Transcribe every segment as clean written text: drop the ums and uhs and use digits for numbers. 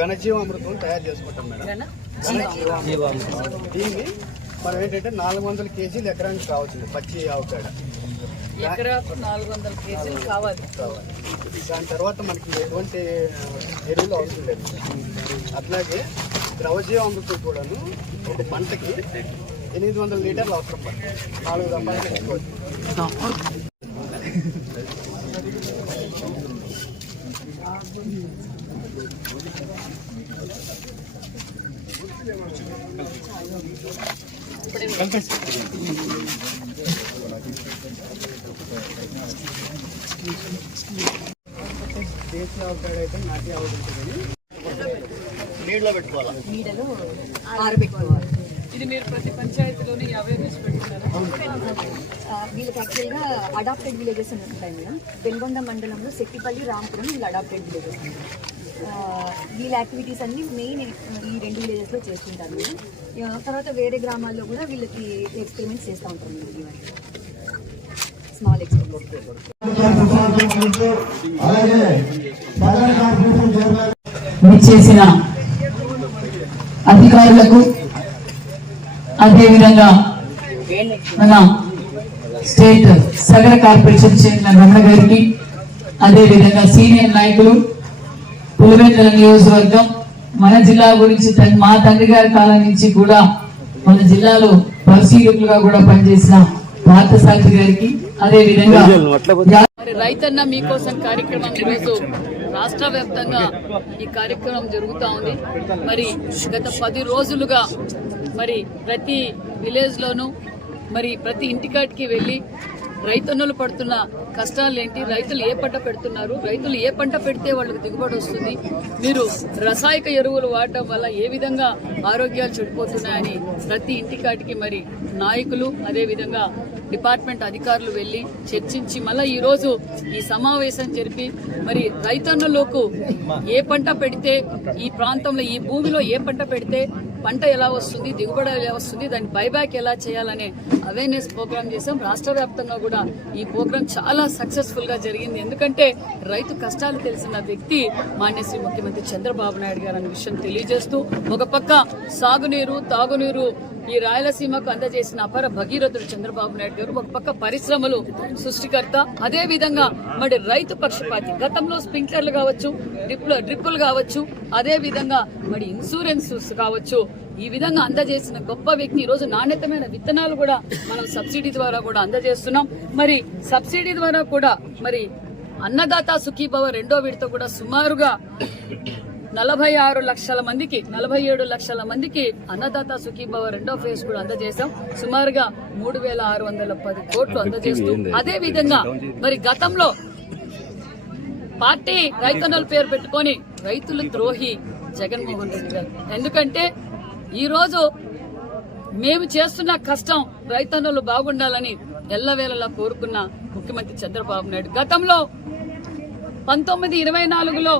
ఘనజీవామృతం తయారు చేసుకుంటాం మేడం. దీన్ని మనం ఏంటంటే 400 కేజీలు ఎకరానికి కావాల్సింది పచ్చి ఆవుపేడ. ఎకరాకు 400 కేజీలు కావాలి. దాని తర్వాత మనకి ఎటువంటి ఎరువులు అవసరం లేదు. అట్లాగే ద్రవజీవామృతం కూడాను ఒక పంటకి 800 లీటర్లు అవసరం పడుతుంది. 4 దఫాలు తీసుకోవచ్చు. దేశీ ఆవుపేడ అయితే నాటి ఆవు ఉంటుందని నీళ్ళలో పెట్టుకోవాలి, నీడలో ఆరబెట్టుకోవాలి. ఇది మీరు ప్రతి పంచాయతీలోని అవేర్నెస్ పెట్టుకున్నారా? వీళ్ళకి యాక్చువల్గా అడాప్టెడ్ విలేజెస్ అని ఉంటాయి మేడం. పెనుగొండ మండలంలో శెట్టిపల్లి, రాంపురం వీళ్ళు అడాప్టెడ్ విలేజెస్ ఉంటాయి. వీళ్ళ యాక్టివిటీస్ అన్ని మెయిన్ ఈ 2 విలేజెస్లో చేస్తుంటారు మేడం. తర్వాత వేరే గ్రామాల్లో కూడా వీళ్ళకి ఎక్స్పెరిమెంట్స్ చేస్తూ ఉంటారు మేడం. స్మాల్ ఎక్స్పెరిమెంట్స్ చేసిన అధికారులకు, అదేవిధంగా మన స్టేట్ సగర కార్పొరేషన్ చైర్మన్ రమణ గారికి, అదేవిధంగా సీనియర్ నాయకులు, పులివెందుల నియోజకవర్గం మన జిల్లా గురించి మా తండ్రి గారి కాలం నుంచి కూడా మన జిల్లాలో పరిశీలకులుగా కూడా పనిచేసిన పార్థసారథి గారికి, అదేవిధంగా రైతన్న మీకోసం కార్యక్రమం ఈరోజు రాష్ట్ర వ్యాప్తంగా ఈ కార్యక్రమం జరుగుతూ ఉంది. మరి గత 10 రోజులుగా మరి ప్రతి విలేజ్ లోను మరి ప్రతి ఇంటికాటికి వెళ్లి రైతన్నులు పడుతున్న కష్టాలేంటి, రైతులు ఏ పంట పెడుతున్నారు, రైతులు ఏ పంట పెడితే వాళ్ళకి దిగుబడి వస్తుంది, మీరు రసాయక ఎరువులు వాడటం వల్ల ఏ విధంగా ఆరోగ్యాలు చెడిపోతున్నాయని ప్రతి ఇంటికాటికి మరి నాయకులు, అదేవిధంగా డిపార్ట్మెంట్ అధికారులు వెళ్లి చర్చించి మళ్ళీ ఈ రోజు ఈ సమావేశం జరిపి మరి రైతన్నులకు ఏ పంట పెడితే ఈ ప్రాంతంలో ఈ భూమిలో ఏ పంట పెడితే పంట ఎలా వస్తుంది, దిగుబడి ఎలా వస్తుంది, దాన్ని బైబ్యాక్ ఎలా చేయాలనే అవేర్నెస్ ప్రోగ్రామ్ చేసాం. రాష్ట్ర వ్యాప్తంగా కూడా ఈ ప్రోగ్రామ్ చాలా సక్సెస్ఫుల్ గా జరిగింది. ఎందుకంటే రైతు కష్టాలు తెలిసిన వ్యక్తి మాన్యశ్రీ ముఖ్యమంత్రి చంద్రబాబు నాయుడు గారు అనే విషయం తెలియజేస్తూ ఒక పక్క సాగునీరు, తాగునీరు ఈ రాయలసీమకు అందజేసిన అపర భగీరథుడు చంద్రబాబు నాయుడు గారు, ఒక పక్క పరిశ్రమలు సృష్టికర్త, అదే విధంగా మరి రైతు పక్షపాతి. గతంలో స్ప్రింక్లర్లు కావచ్చు, డ్రిప్పులు కావచ్చు, అదే విధంగా మరి ఇన్సూరెన్స్ కావచ్చు, ఈ విధంగా అందజేసిన గొప్ప వ్యక్తి. ఈ రోజు నాణ్యతమైన విత్తనాలు కూడా మనం సబ్సిడీ ద్వారా కూడా అందజేస్తున్నాం. మరి సబ్సిడీ ద్వారా కూడా మరి అన్నదాత సుఖీభవ 2వ విడత కూడా సుమారుగా 46 లక్షల మందికి, 47 లక్షల మందికి అన్నదాత సుఖీభవ 2వ ఫేజ్ కూడా అందజేశాం. సుమారుగా 3610 కోట్లు అందజేస్తూ, అదే విధంగా మరి గతంలో పార్టీ రైతన్నల పేరు పెట్టుకొని రైతులు ద్రోహి జగన్మోహన్ రెడ్డి గారు. ఎందుకంటే ఈ రోజు మేము చేస్తున్న కష్టం రైతన్నలు బాగుండాలని ఎల్లవేళలా కోరుకున్న ముఖ్యమంత్రి చంద్రబాబు నాయుడు గతంలో 1924లో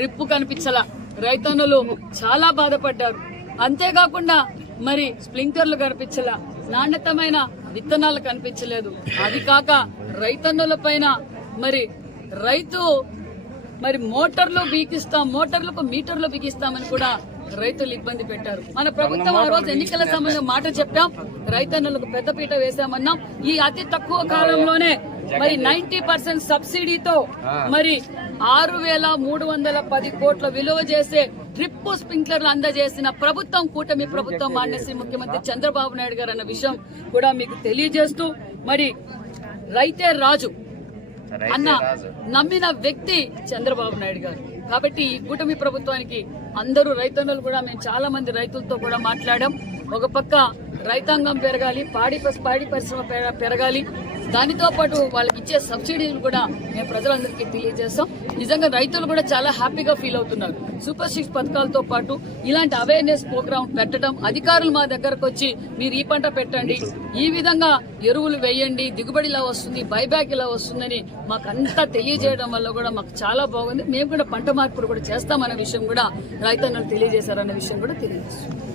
రిప్పు కనిపించలా, రైతన్నులు చాలా బాధపడ్డారు. అంతేకాకుండా మరి స్ప్రింక్లర్లు కనిపించలా, నాణ్యతమైన విత్తనాలు కనిపించలేదు. అది కాక రైతన్నుల పైన మరి మోటార్లు మోటార్లకు మీటర్లు బిగిస్తామని కూడా రైతులు ఇబ్బంది పెట్టారు. మన ప్రభుత్వం ఆ రోజు ఎన్నికల సమయంలో మాట చెప్పాం, రైతన్నులకు పెద్దపీట వేశామన్నాం. ఈ అతి తక్కువ కాలంలోనే మరి 90% సబ్సిడీతో మరి 6310 కోట్ల విలువ చేసే డ్రిప్ స్ప్రింక్లర్లు అందజేసిన ప్రభుత్వం కూటమి ప్రభుత్వం మాన్యశ్రీ ముఖ్యమంత్రి చంద్రబాబు నాయుడు గారు అన్న విషయం కూడా మీకు తెలియజేస్తూ, మరి రైతే రాజు అన్న నమ్మిన వ్యక్తి చంద్రబాబు నాయుడు గారు. కాబట్టి ఈ కూటమి ప్రభుత్వానికి అందరూ రైతన్నులు కూడా, మేము చాలా మంది రైతులతో కూడా మాట్లాడాం. ఒక పక్క రైతాంగం పెరగాలి, పాడి పరిశ్రమ పెరగాలి, దానితో పాటు వాళ్ళకి ఇచ్చే సబ్సిడీలు కూడా మేము ప్రజలందరికీ తెలియజేస్తాం. నిజంగా రైతులు కూడా చాలా హ్యాపీగా ఫీల్ అవుతున్నారు. సూపర్ 6 పథకాలతో పాటు ఇలాంటి అవేర్నెస్ ప్రోగ్రామ్ పెట్టడం, అధికారులు మా దగ్గరకు వచ్చి మీరు ఈ పంట పెట్టండి, ఈ విధంగా ఎరువులు వేయండి, దిగుబడి ఇలా వస్తుంది, బైబ్యాక్ ఇలా వస్తుందని మాకు అంతా తెలియజేయడం వల్ల కూడా మాకు చాలా బాగుంది. మేము కూడా పంట మార్పులు కూడా చేస్తామన్న విషయం కూడా రైతన్నలు తెలియజేశారన్న విషయం కూడా తెలియజేస్తాం.